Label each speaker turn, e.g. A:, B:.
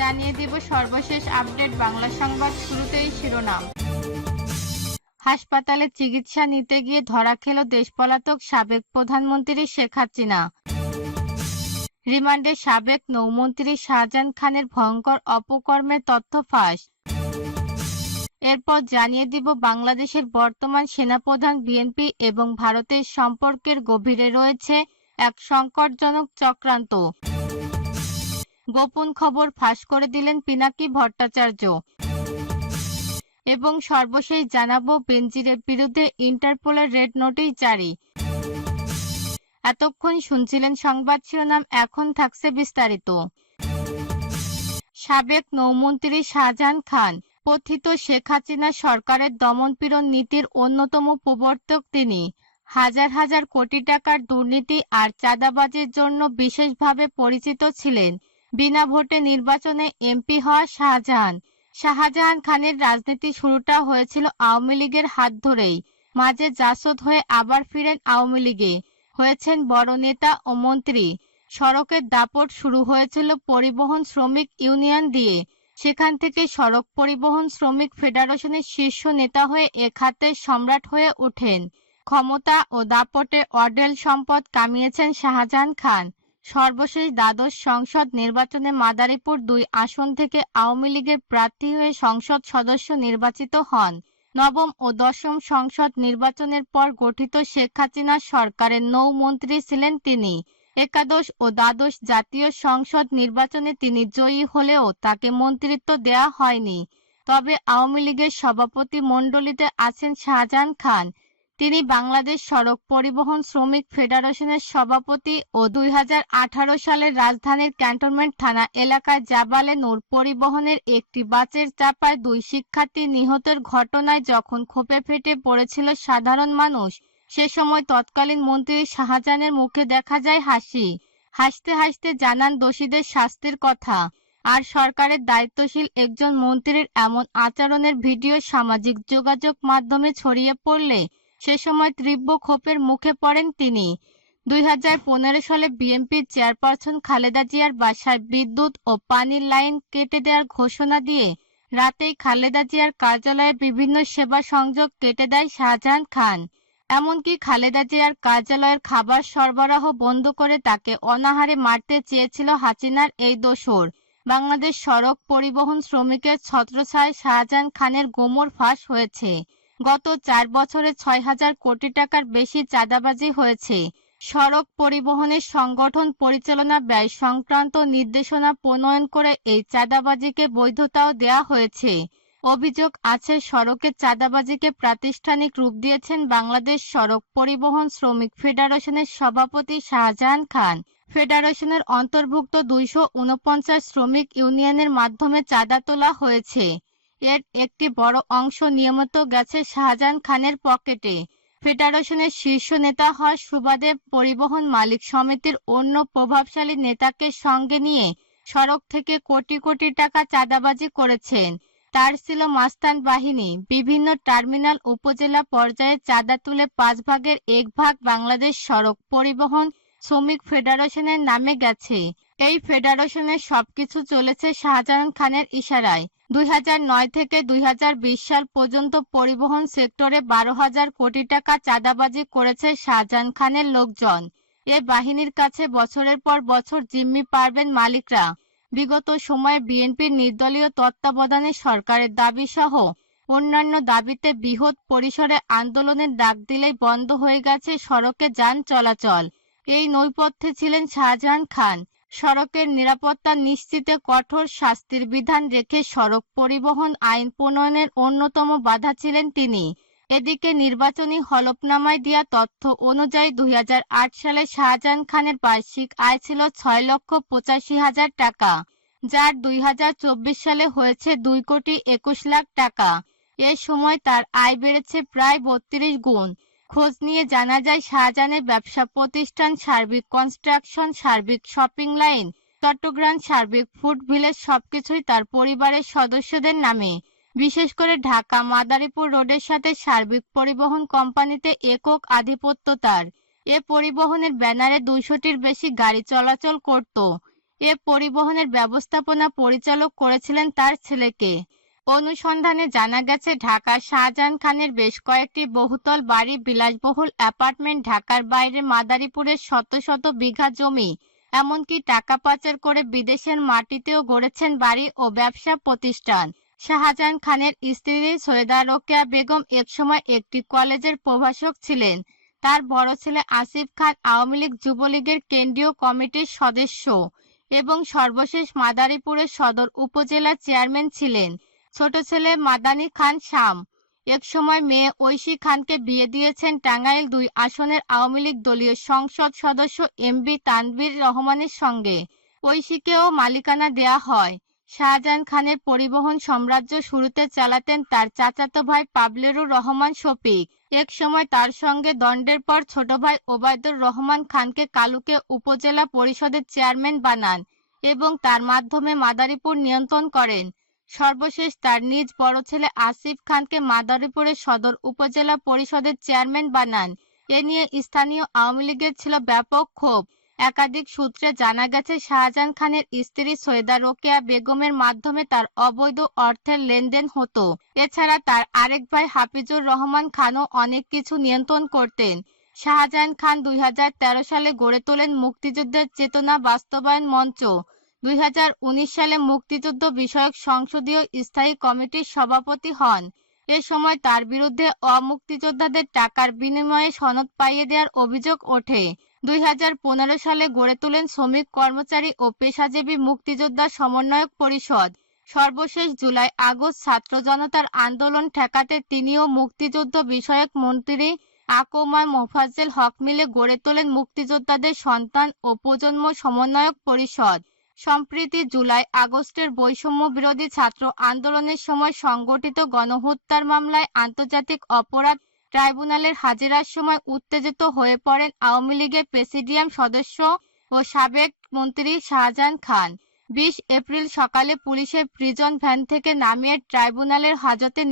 A: জানিয়ে দিব সর্বশেষ আপডেট বাংলা সংবাদ শুরুতেই শিরোনাম। হাসপাতালে চিকিৎসা নিতে গিয়ে ধরা খেল দেশপলাতক সাবেক প্রধানমন্ত্রী শেখ হাসিনা। রিমান্ডে সাবেক নৌমন্ত্রী শাহজাহান খানের ভয়ঙ্কর অপকর্মের তথ্য ফাঁস। এরপর জানিয়ে দিব বাংলাদেশের বর্তমান সেনাপ্রধান বিএনপি এবং ভারতের সম্পর্কের গভীরে রয়েছে এক সংকটজনক চক্রান্ত। গোপন খবর ফাঁস করে দিলেন পিনাকি ভট্টাচার্য। এবং সর্বশেষ জানাব, বেনজিরের বিরুদ্ধে ইন্টারপোলের রেড নোটিশ জারি। এতক্ষণ শুনছিলেন সংবাদ শিরোনাম, এখন থাকছে বিস্তারিত। সাবেক নৌমন্ত্রী শাহজাহান খান, কথিত শেখ হাসিনা সরকারের দমনপীড়ন নীতির অন্যতম প্রবর্তক তিনি। হাজার হাজার কোটি টাকার দুর্নীতি আর চাঁদাবাজির জন্য বিশেষভাবে পরিচিত ছিলেন। বিনা ভোটে নির্বাচনে এমপি হওয়া শাহজাহান। শাহজাহান খানের রাজনীতি শুরুটা হয়েছিল আওয়ামী লীগের হাত ধরেই। মাঝে জাসদ হয়ে আবার ফিরেন আওয়ামী লীগে। হয়েছেন বড় নেতা ও মন্ত্রী। সড়কের দাপট শুরু হয়েছিল পরিবহন শ্রমিক ইউনিয়ন দিয়ে। সেখান থেকে সড়ক পরিবহন শ্রমিক ফেডারেশনের শীর্ষ নেতা হয়ে এ খাতের সম্রাট হয়ে ওঠেন। ক্ষমতা ও দাপটে অডেল সম্পদ কামিয়েছেন শাহজাহান খান। সর্বশেষ দ্বাদশ সংসদ নির্বাচনে মাদারীপুর দুই আসন থেকে আওয়ামী লীগের প্রার্থী হয়ে সংসদ সদস্য নির্বাচিত হন। নবম ও দশম সংসদ নির্বাচনের পর গঠিত শেখ হাসিনা সরকারের নৌমন্ত্রী ছিলেন তিনি। একাদশ ও দ্বাদশ জাতীয় সংসদ নির্বাচনে তিনি জয়ী হলেও তাকে মন্ত্রিত্ব দেয়া হয়নি। তবে আওয়ামী লীগের সভাপতি মণ্ডলীতে আছেন শাহজাহান খান। তিনি বাংলাদেশ সড়ক পরিবহন শ্রমিক ফেডারেশনের সভাপতি ও দুই সালের রাজধানীর ক্যান্টনমেন্ট থানা এলাকায় জাবালে নূর পরিবহনের একটি বাসের চাপায় দুই শিক্ষার্থী নিহতের ঘটনায় যখন ক্ষোভে ফেটে পড়েছিল সাধারণ মানুষ, সে সময় তৎকালীন মন্ত্রী শাহজাহানের মুখে দেখা যায় হাসি। হাসতে হাসতে জানান দোষীদের শাস্তির কথা। আর সরকারের দায়িত্বশীল একজন মন্ত্রীর এমন আচরণের ভিডিও সামাজিক যোগাযোগ মাধ্যমে ছড়িয়ে পড়লে সে সময় তীব্র ক্ষোভের মুখে পড়েন তিনি। দুই হাজার পনেরো সালে বিএনপির চেয়ারপারসন খালেদা জিয়ার বাসায় বিদ্যুৎ ও পানির লাইন কেটে দেওয়ার ঘোষণা দিয়ে রাতেই খালেদা জিয়ার কার্যালয়ে বিভিন্ন সেবা সংযোগ কেটে দেয় শাহজাহান খান। এমনকি খালেদা জিয়ার কার্যালয়ের খাবার সরবরাহ বন্ধ করে তাকে অনাহারে মারতে চেয়েছিল হাসিনার এই দোসর। বাংলাদেশ সড়ক পরিবহন শ্রমিকের ছত্রছায় শাহজাহান খানের গোমর ফাঁস হয়েছে। গত চার বছরে ছয় হাজার কোটি টাকার বেশি চাঁদাবাজি হয়েছে। সড়ক পরিবহনের সংগঠন পরিচালনা ব্যয় সংক্রান্ত নির্দেশনা প্রণয়ন করে এই চাঁদাবাজিকে বৈধতাও দেয়া হয়েছে। অভিযোগ আছে সড়কের চাঁদাবাজিকে প্রাতিষ্ঠানিক রূপ দিয়েছেন বাংলাদেশ সড়ক পরিবহন শ্রমিক ফেডারেশনের সভাপতি শাহজাহান খান। ফেডারেশনের অন্তর্ভুক্ত দুইশো উনপঞ্চাশ শ্রমিক ইউনিয়নের মাধ্যমে চাঁদা তোলা হয়েছে। এর একটি বড় অংশ নিয়মিত গেছে শাহজাহান খানের পকেটে। ফেডারেশনের শীর্ষ নেতা হওয়ার সুবাদে পরিবহন মালিক সমিতির অন্য প্রভাবশালী নেতাকে সঙ্গে নিয়ে সড়ক থেকে কোটি কোটি টাকা চাঁদাবাজি করেছেন। তার ছিল মাস্তান বাহিনী। বিভিন্ন টার্মিনাল উপজেলা পর্যায়ে চাঁদা তুলে পাঁচ ভাগের এক ভাগ বাংলাদেশ সড়ক পরিবহন শ্রমিক ফেডারেশনের নামে গেছে। এই ফেডারেশনের সবকিছু চলেছে শাহজাহান খানের ইশারায়। দুই হাজার নয় থেকে দুই হাজার বিশ সাল পর্যন্ত পরিবহন সেক্টরে বারো হাজার কোটি টাকা চাঁদাবাজি করেছে শাহজাহান খানের লোকজন। এ বাহিনীর কাছে বছরের পর বছর জিম্মি পারবেন মালিকরা। বিগত সময়ে বিএনপির নির্দলীয় তত্ত্বাবধানে সরকারের দাবি সহ অন্যান্য দাবিতে বৃহৎ পরিসরে আন্দোলনের ডাক দিলেই বন্ধ হয়ে গেছে সড়কে যান চলাচল। এই নৈপথ্যে ছিলেন শাহজাহান খান। সড়কের নিরাপত্তা নিশ্চিতে কঠোর শাস্তির বিধান রেখে সড়ক পরিবহন আইন প্রণয়নের অন্যতম বাধা ছিলেন তিনি। এদিকে নির্বাচনী হলফনামায় দেওয়া তথ্য অনুযায়ী দুই হাজার আট সালে শাহজাহান খানের বার্ষিক আয় ছিল ছয় লক্ষ পঁচাশি হাজার টাকা, যার দুই হাজার চব্বিশ সালে হয়েছে দুই কোটি একুশ লাখ টাকা। এ সময় তার আয় বেড়েছে প্রায় বত্রিশ গুণ। খোঁজ নিয়ে জানা যায় শাহজাহানের ব্যবসা প্রতিষ্ঠান সার্বিক কনস্ট্রাকশন, সার্বিক শপিং লাইন, চট্টগ্রাম সার্বিক ফুড ভিলেজ সবকিছুই তার পরিবারের সদস্যদের নামে। বিশেষ করে ঢাকা মাদারীপুর রোডের সাথে সার্বিক পরিবহন কোম্পানিতে একক আধিপত্য তার। এ পরিবহনের ব্যানারে দুইশোটির বেশি গাড়ি চলাচল করত। এ পরিবহনের ব্যবস্থাপনা পরিচালক করেছিলেন তার ছেলেকে। অনুসন্ধানে জানা গেছে, ঢাকার শাহজাহান খানের বেশ কয়েকটি বহুতল বাড়ি, বিলাসবহুল অ্যাপার্টমেন্ট ঢাকার বাইরে মাদারীপুরের শত শত বিঘা জমি, এমনকি টাকা পাচার করে বিদেশের মাটিতেও গড়েছেন বাড়ি ও ব্যবসা প্রতিষ্ঠান। শাহজাহান খানের স্ত্রী সৈয়দা রোকেয়া বেগম একসময় একটি কলেজের প্রভাষক ছিলেন। তার বড় ছেলে আসিফ খান আওয়ামী লীগ যুবলীগের কেন্দ্রীয় কমিটির সদস্য এবং সর্বশেষ মাদারীপুরের সদর উপজেলা চেয়ারম্যান ছিলেন। ছোট ছেলে মাদানী খান শাম। একসময় মেয়ে ঐশী খানকে বিয়ে দিয়েছেন টাঙ্গাইল দুই আসনের আওয়ামী লীগ দলীয় সংসদ সদস্য এমবি তানভীর রহমানের সঙ্গে। ঐশীকেও মালিকানা দেয়া হয়। শাহজাহান খানের পরিবহন সাম্রাজ্য শুরুতে চালাতেন তার চাচাতো ভাই পাবলেরুর রহমান শফিক। এক সময় তার সঙ্গে দণ্ডের পর ছোট ভাই ওবায়দুর রহমান খানকে কালুকে উপজেলা পরিষদের চেয়ারম্যান বানান এবং তার মাধ্যমে মাদারীপুর নিয়ন্ত্রণ করেন। সর্বশেষ তার নিজ বড় ছেলে আসিফ খানকে মাদারীপুরের সদর উপজেলা পরিষদের চেয়ারম্যান বানান। এ নিয়ে স্থানীয় আওয়ামী লীগের ছিল ব্যাপক ক্ষোভ। একাধিক সূত্রে জানা গেছে, শাহজাহান খানের স্ত্রী সৈয়দা রোকেয়া বেগমের মাধ্যমে তার অবৈধ অর্থের লেনদেন হতো। এছাড়া তার আরেক ভাই হাফিজুর রহমান খানও অনেক কিছু নিয়ন্ত্রণ করতেন। শাহজাহান খান দুই হাজার তেরো সালে গড়ে তোলেন মুক্তিযুদ্ধের চেতনা বাস্তবায়ন মঞ্চ। দুই হাজার উনিশ সালে মুক্তিযুদ্ধ বিষয়ক সংসদীয় স্থায়ী কমিটির সভাপতি হন। এ সময় তার বিরুদ্ধে অমুক্তিযোদ্ধাদের টাকার বিনিময়ে সনদ পাইয়ে দেওয়ার অভিযোগ ওঠে। দুই হাজার পনেরো সালে গড়ে তোলেন শ্রমিক কর্মচারী ও পেশাজীবী মুক্তিযোদ্ধা সমন্বয়ক পরিষদ। সর্বশেষ জুলাই আগস্ট ছাত্র জনতার আন্দোলন ঠেকাতে তিনিও মুক্তিযুদ্ধ বিষয়ক মন্ত্রী আকোমা মোফাজ্জেল হক মিলে গড়ে তোলেন মুক্তিযোদ্ধাদের সন্তান ও প্রজন্ম সমন্বয়ক পরিষদ। সম্প্রতি জুলাই আগস্টের বৈষম্য বিরোধী ছাত্র আন্দোলনের সময় সংগঠিত গণহত্যার মামলায় আন্তর্জাতিক অপরাধ ট্রাইব্যুনালের হাজিরার সময় উত্তেজিত হয়ে পড়েন আওয়ামী লীগের প্রেসিডিয়াম সদস্য ও সাবেক মন্ত্রী শাহজাহান খান। বিশ এপ্রিল সকালে পুলিশের প্রিজন ভ্যান থেকে নামিয়ে ট্রাইব্যুনালের হাজতে নিয়ে